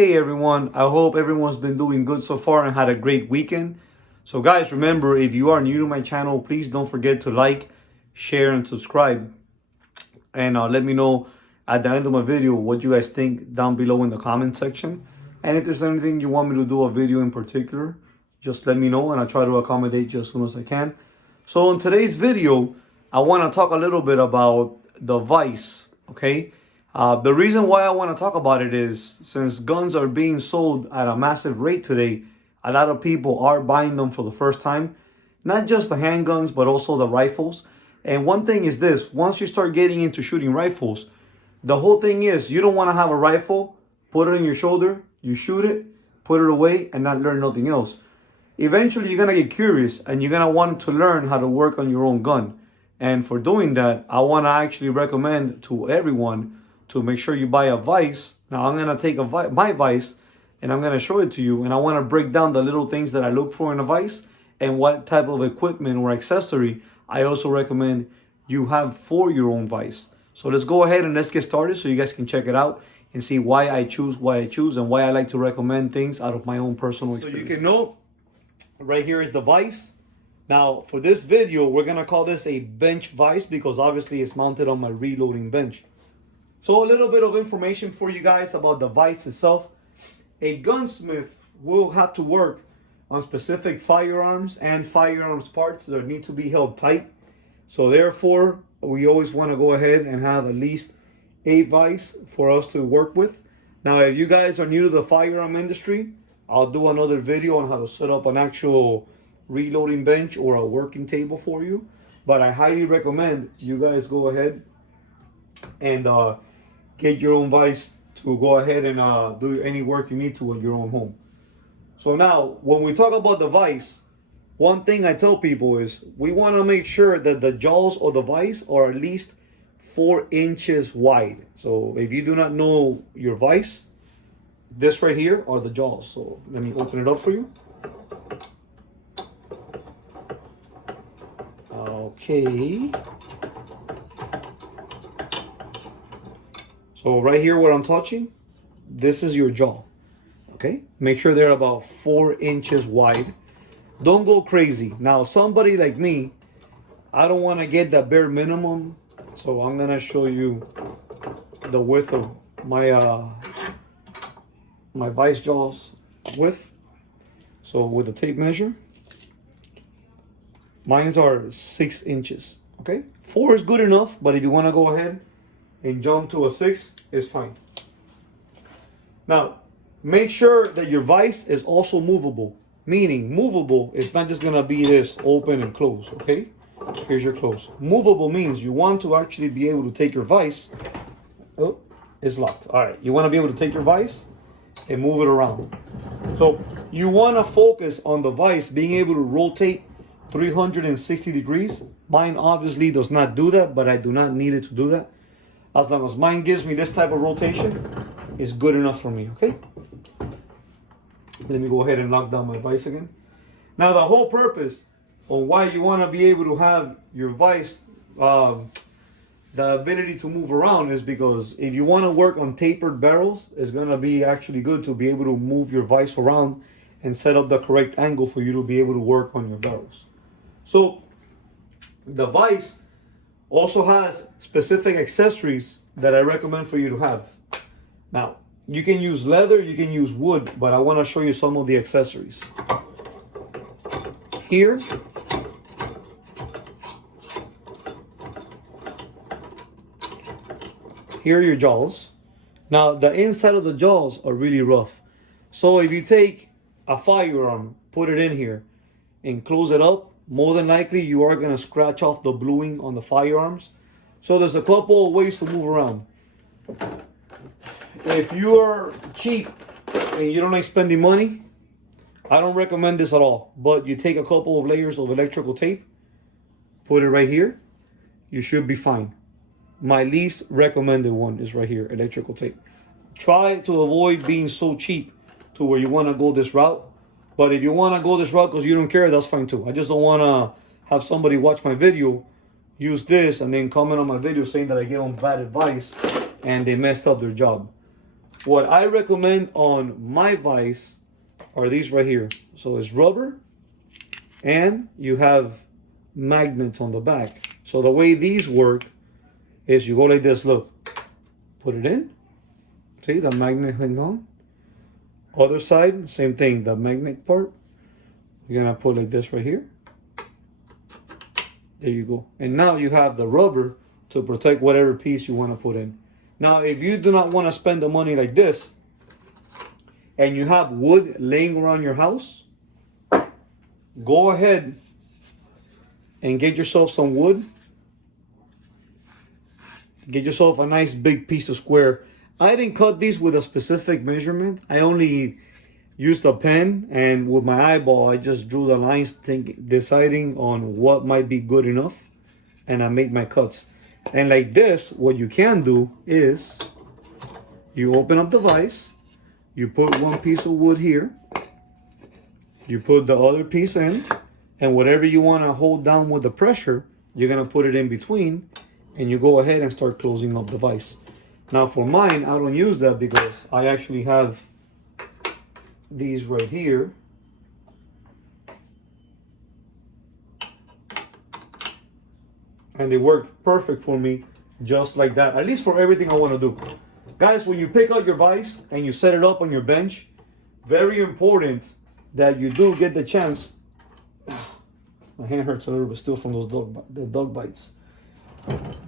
Hey everyone, I hope everyone's been doing good so far and had a great weekend. So guys, remember, if you are new to my channel, please don't forget to like, share, and subscribe. And let me know at the end of my video what you guys think down below in the comment section. And if there's anything you want me to do a video in particular, just let me know and I'll try to accommodate you as soon as I can. So in today's video, I want to talk a little bit about the Vise, okay? The reason why I want to talk about it is since guns are being sold at a massive rate today, a lot of people are buying them for the first time. Not just the handguns, but also the rifles. And one thing is this, once you start getting into shooting rifles, the whole thing is you don't want to have a rifle, put it on your shoulder, you shoot it, put it away, and not learn nothing else. Eventually, you're going to get curious and you're going to want to learn how to work on your own gun. And for doing that, I want to actually recommend to everyone to make sure you buy a Vise. Now I'm gonna take my Vise and I'm gonna show it to you, and I want to break down the little things that I look for in a Vise and what type of equipment or accessory I also recommend you have for your own Vise. So let's go ahead and let's get started so you guys can check it out and see why I choose and why I like to recommend things out of my own personal experience. So you can note right here is the Vise. Now for this video, we're gonna call this a bench Vise because obviously it's mounted on my reloading bench. So a little bit of information for you guys about the Vise itself. A gunsmith will have to work on specific firearms and firearms parts that need to be held tight. So therefore, we always want to go ahead and have at least a Vise for us to work with. Now, if you guys are new to the firearm industry, I'll do another video on how to set up an actual reloading bench or a working table for you. But I highly recommend you guys go ahead and get your own Vise to go ahead and do any work you need to in your own home. So now, when we talk about the Vise, one thing I tell people is we want to make sure that the jaws of the Vise are at least 4 inches wide. So if you do not know your Vise, this right here are the jaws. So let me open it up for you. Okay. So right here where I'm touching, this is your jaw, okay? Make sure they're about 4 inches wide. Don't go crazy. Now, somebody like me, I don't want to get the bare minimum, so I'm gonna show you the width of my my Vise jaws width. So with the tape measure, mine are 6 inches, okay? 4 is good enough, but if you want to go ahead and jump to a 6 is fine. Now, make sure that your Vise is also movable. Meaning, movable is not just gonna be this open and close, okay? Here's your close. Movable means you want to actually be able to take your Vise. Oh, it's locked. All right, you want to be able to take your Vise and move it around. So you want to focus on the Vise being able to rotate 360 degrees. Mine obviously does not do that, but I do not need it to do that. As long as mine gives me this type of rotation, it's good enough for me, okay? Let me go ahead and lock down my Vise again. Now, the whole purpose of why you want to be able to have your Vise, the ability to move around, is because if you want to work on tapered barrels, it's going to be actually good to be able to move your Vise around and set up the correct angle for you to be able to work on your barrels. So, the Vise also has specific accessories that I recommend for you to have. Now, you can use leather, you can use wood, but I want to show you some of the accessories. Here are your jaws. Now, the inside of the jaws are really rough. So if you take a firearm, put it in here, and close it up, more than likely you are going to scratch off the bluing on the firearms. So there's a couple of ways to move around. If you're cheap and you don't like spending money, I don't recommend this at all. But you take a couple of layers of electrical tape, put it right here, you should be fine. My least recommended one is right here, electrical tape. Try to avoid being so cheap to where you want to go this route. But if you want to go this route because you don't care, that's fine too. I just don't want to have somebody watch my video, use this, and then comment on my video saying that I gave them bad advice and they messed up their job. What I recommend on my vise are these right here. So it's rubber and you have magnets on the back. So the way these work is you go like this, look, put it in. See, the magnet hangs on. Other side, same thing, the magnet part. You're gonna put like this right here. There you go. And now you have the rubber to protect whatever piece you want to put in. Now, if you do not want to spend the money like this, and you have wood laying around your house, go ahead and get yourself some wood. Get yourself a nice big piece of square. I didn't cut these with a specific measurement. I only used a pen, and with my eyeball, I just drew the lines, deciding on what might be good enough, and I made my cuts. And like this, what you can do is you open up the vise, you put one piece of wood here, you put the other piece in, and whatever you want to hold down with the pressure, you're going to put it in between, and you go ahead and start closing up the vise. Now for mine, I don't use that because I actually have these right here. And they work perfect for me just like that, at least for everything I want to do. Guys, when you pick out your vise and you set it up on your bench, very important that you do get the chance. My hand hurts a little bit still from those dog bites.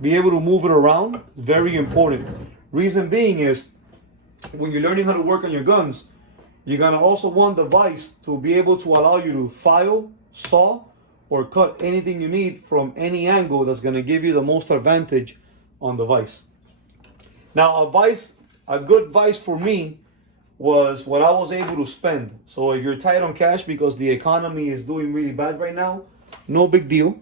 Be able to move it around, very important. Reason being is when you're learning how to work on your guns, you're gonna also want the vise to be able to allow you to file, saw, or cut anything you need from any angle that's gonna give you the most advantage on the vise. Now a good vise for me was what I was able to spend. So if you're tight on cash because the economy is doing really bad right now, no big deal.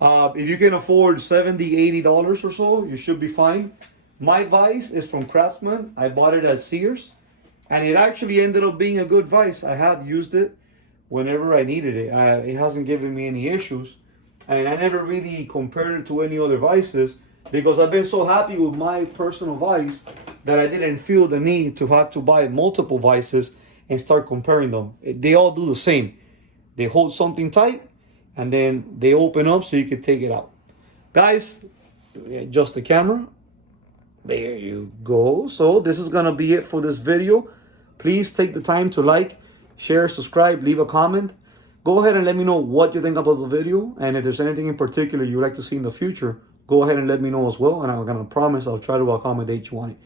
If you can afford $70, $80 or so, you should be fine. My vise is from Craftsman. I bought it at Sears, and it actually ended up being a good vise. I have used it whenever I needed it. It hasn't given me any issues, and I never really compared it to any other vices because I've been so happy with my personal vise that I didn't feel the need to have to buy multiple vices and start comparing them. They all do the same. They hold something tight, and then they open up so you can take it out. Guys, adjust the camera. There you go. So this is gonna be it for this video. Please take the time to like, share, subscribe, leave a comment. Go ahead and let me know what you think about the video, and if there's anything in particular you'd like to see in the future, go ahead and let me know as well, and I'm gonna promise I'll try to accommodate you on it.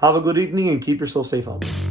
Have a good evening and keep yourself safe out there.